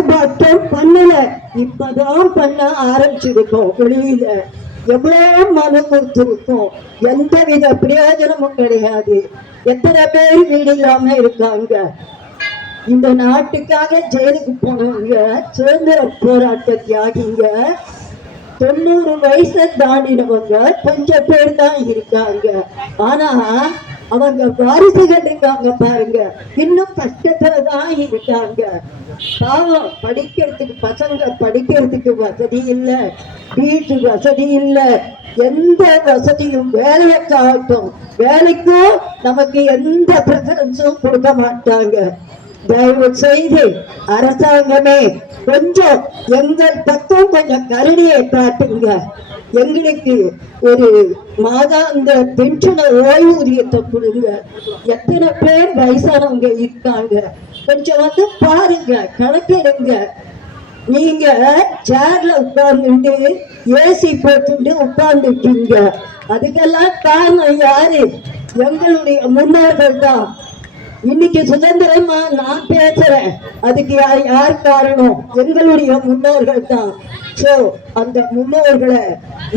ஆர்ப்பாட்டம் பண்ணல, இப்பதான் பண்ண ஆரம்பிச்சிருக்கோம். வெளியில எவ்வளவு மனம் கொடுத்திருக்கோம், எந்தவித பிரயோஜனமும் கிடையாது. எத்தனை பேர் வீடு இல்லாம இருக்காங்க. இந்த நாட்டுக்காக ஜெயிலுக்கு போனவங்க, சுதந்திர போராட்ட தியாகிங்க, 90 வயசை தாண்டினவங்க கொஞ்சம் பேர் தான் இருக்காங்க. ஆனா அவங்க வாரிசுகள் இருக்காங்க பாருங்க, இன்னும் கஷ்டத்துல தான் இருக்காங்க. பாவம், படிக்கிறதுக்கு பசங்க படிக்கிறதுக்கு வசதி இல்லை, வீட்டு வசதி இல்லை, எந்த வசதியும் வேலைக்காகட்டும் வேலைக்கும் நமக்கு எந்த ப்ரிஃபரன்ஸும் கொடுக்க மாட்டாங்க. தயவு செய்து அரசாங்கமே கொஞ்சம் எங்கள் பக்கம் கொஞ்சம் கருணையை காட்டுங்க. எங்களுக்கு ஒரு மாதாந்த பென்ஷனை ஓய்வூதியத்தை கொடுங்க. எத்தனை பேர் வயசானவங்க இருக்காங்க, கொஞ்சம் வந்து பாருங்க, கணக்கெடுங்க. நீங்க சேர்ல உட்கார்ந்துட்டு ஏசி போட்டு உட்கார்ந்துட்டீங்க, அதுக்கெல்லாம் காரணம் யாரு? எங்களுடைய முன்னோர்கள் தான். இன்னைக்கு சுதந்திரமா நான் பேசுறேன், அதுக்கு யார் காரணம்? எங்களுடைய முன்னோர்கள் தான். சோ அந்த முன்னோர்களை,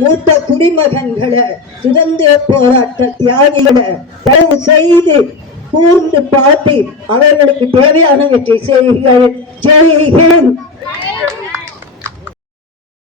மூத்த குடிமகன்களை, சுதந்திர போராட்ட தியாகிகளை தயவு செய்து கூர்ந்து பார்த்து அவர்களுக்கு தேவையானவற்றை செய்யுங்கள். ஜெய் ஹிந்த்.